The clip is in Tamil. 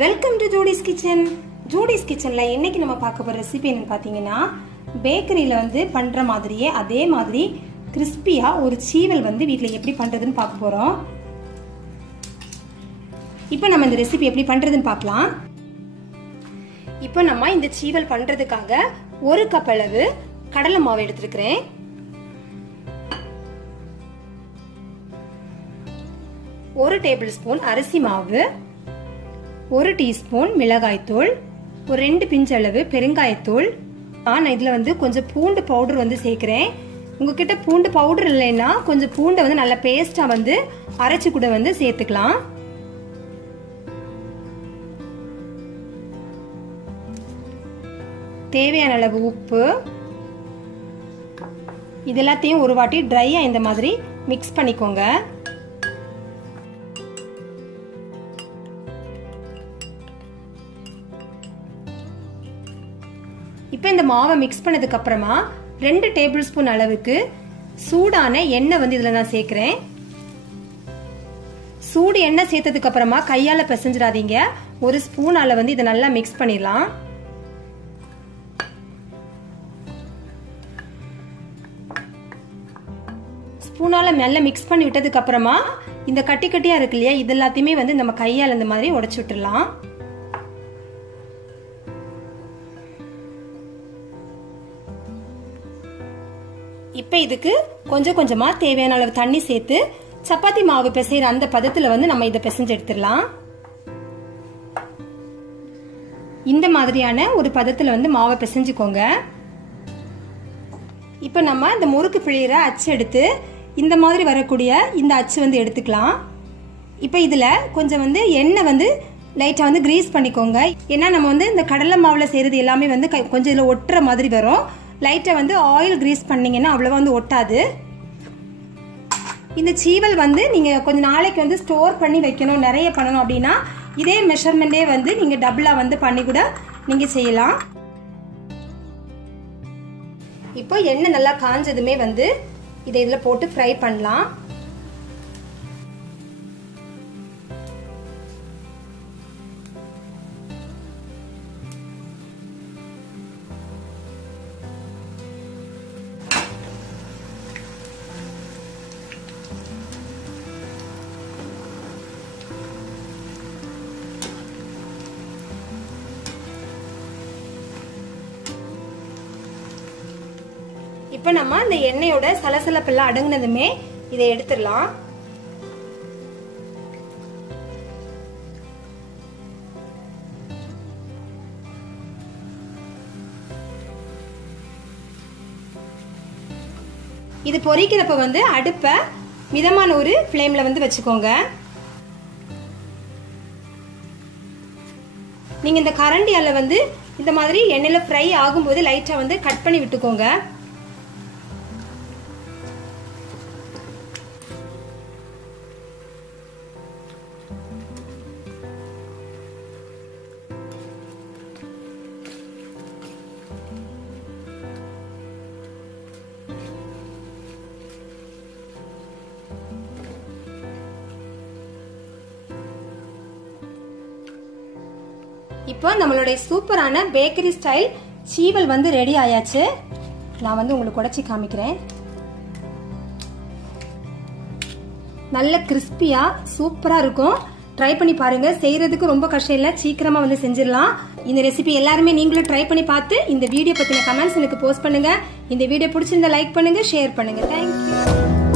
Welcome to Judy's kitchen. Judy's கிச்சன்ல இன்னைக்கு நம்ம பார்க்க போற ரெசிபி என்னன்னு பாத்தீங்கன்னா, பேக்கரியில வந்து பண்ற மாதிரியே அதே மாதிரி கிறிஸ்பியா ஒரு சீவல் வந்து வீட்ல எப்படி பண்றதுன்னு பார்க்க போறோம். இப்போ நம்ம இந்த ரெசிபி எப்படி பண்றதுன்னு பார்க்கலாம். இப்போ நம்ம இந்த சீவல் பண்றதுக்காக 1 கப் அளவு கடலை மாவு எடுத்துக்கிறேன். 1 டேபிள் ஸ்பூன் அரிசி மாவு, 1 டீஸ்பூன் மிளகாய் தூள், ஒரு 2 பிஞ்ச் அளவு பெருங்காயத்தூள். நான் இதுல வந்து கொஞ்சம் பூண்டு பவுடர் வந்து சேர்க்கிறேன். உங்ககிட்ட பூண்டு பவுடர் இல்லைன்னா கொஞ்சம் பூண்டை வந்து நல்ல பேஸ்டா வந்து அரைச்சு கூட வந்து சேர்த்துக்கலாம். தேவையான அளவு உப்பு. இது எல்லாத்தையும் ஒரு வாட்டி ட்ரையா இந்த மாதிரி மிக்ஸ் பண்ணிக்கோங்க. இப்போ இந்த மாவை மிக்ஸ் பண்ணதுக்கு அப்புறமா 2 டேபிள் ஸ்பூன் அளவுக்கு சூடான எண்ணெய் வந்து இதுல நான் சேர்க்கிறேன். சூடு எண்ணெய் சேர்த்ததுக்கு அப்புறமா கையால பிசைஞ்சிடாதீங்க. ஒரு ஸ்பூனால வந்து இதை நல்லா மிக்ஸ் பண்ணிடலாம். ஸ்பூனால நல்லா மிக்ஸ் பண்ணி விட்டதுக்கு அப்புறமா இந்த கட்டி கட்டியா இருக்கு இல்லையா, இது எல்லாத்தையுமே வந்து நம்ம கையால இந்த மாதிரி உடைச்சு விட்டுடலாம். இப்ப இதுக்கு கொஞ்சம் கொஞ்சமா தேவையான அளவு தண்ணி சேர்த்து சப்பாத்தி மாவு பிசைற அந்த பதத்துல வந்து நம்ம இதை பிசைஞ்சு எடுத்துடலாம். இந்த மாதிரியான ஒரு பதத்துல வந்து மாவை பிசைஞ்சுக்கோங்க. இப்ப நம்ம இந்த முறுக்கு பிழியிற அச்சு எடுத்து இந்த மாதிரி வரக்கூடிய இந்த அச்சு வந்து எடுத்துக்கலாம். இப்ப இதுல கொஞ்சம் வந்து எண்ணெய் வந்து லைட்டா வந்து கிரீஸ் பண்ணிக்கோங்க. ஏன்னா நம்ம வந்து இந்த கடலை மாவுல செய்யறது எல்லாமே வந்து கொஞ்சம் இதுல ஒட்டுற மாதிரி வரும். லைட்டா வந்து ஆயில் கிரீஸ் பண்ணீங்கன்னா அவ்வளவா வந்து ஒட்டாது. இந்த சீவல் வந்து நீங்க கொஞ்ச நாளைக்கு வந்து ஸ்டோர் பண்ணி வைக்கணும், நிறைய பண்ணணும் அப்படின்னா இதே மெஷர்மெண்டே வந்து நீங்க டபுளா வந்து பண்ணி கூட நீங்க செய்யலாம். இப்போ எண்ணெய் நல்லா காஞ்சதுமே வந்து இதை இதுல போட்டு ஃப்ரை பண்ணலாம். இப்ப நம்ம இந்த எண்ணெயோட சலசலப்பெல்லாம் அடங்கினதுமே இதை எடுத்துடலாம். இது பொரிக்கிறப்ப வந்து அடுப்பை மிதமான ஒரு ஃப்ளேம்ல வந்து வச்சுக்கோங்க. நீங்க இந்த கரண்டியால வந்து இந்த மாதிரி எண்ணெயில ஃப்ரை ஆகும்போது லைட்டா வந்து கட் பண்ணி விட்டுக்கோங்க. இப்போ நம்மளுடைய சூப்பரான பேக்கரி ஸ்டைல் சீவல் வந்து ரெடி ஆயாச்சு. நான் வந்து உங்களுக்கு உடைச்சி காமிக்கிறேன். நல்ல கிறிஸ்பியா சூப்பரா இருக்கும். ட்ரை பண்ணி பாருங்க. செய்யறதுக்கு ரொம்ப கஷ்டம் இல்ல, சீக்கிரமா வந்து செஞ்சிடலாம். இந்த ரெசிபி எல்லாருமே நீங்களும் ட்ரை பண்ணி பார்த்து இந்த வீடியோ பத்தின கமெண்ட்ஸ் எனக்கு போஸ்ட் பண்ணுங்க. இந்த வீடியோ பிடிச்சிருந்தா லைக் பண்ணுங்க, ஷேர் பண்ணுங்க. தேங்க்யூ.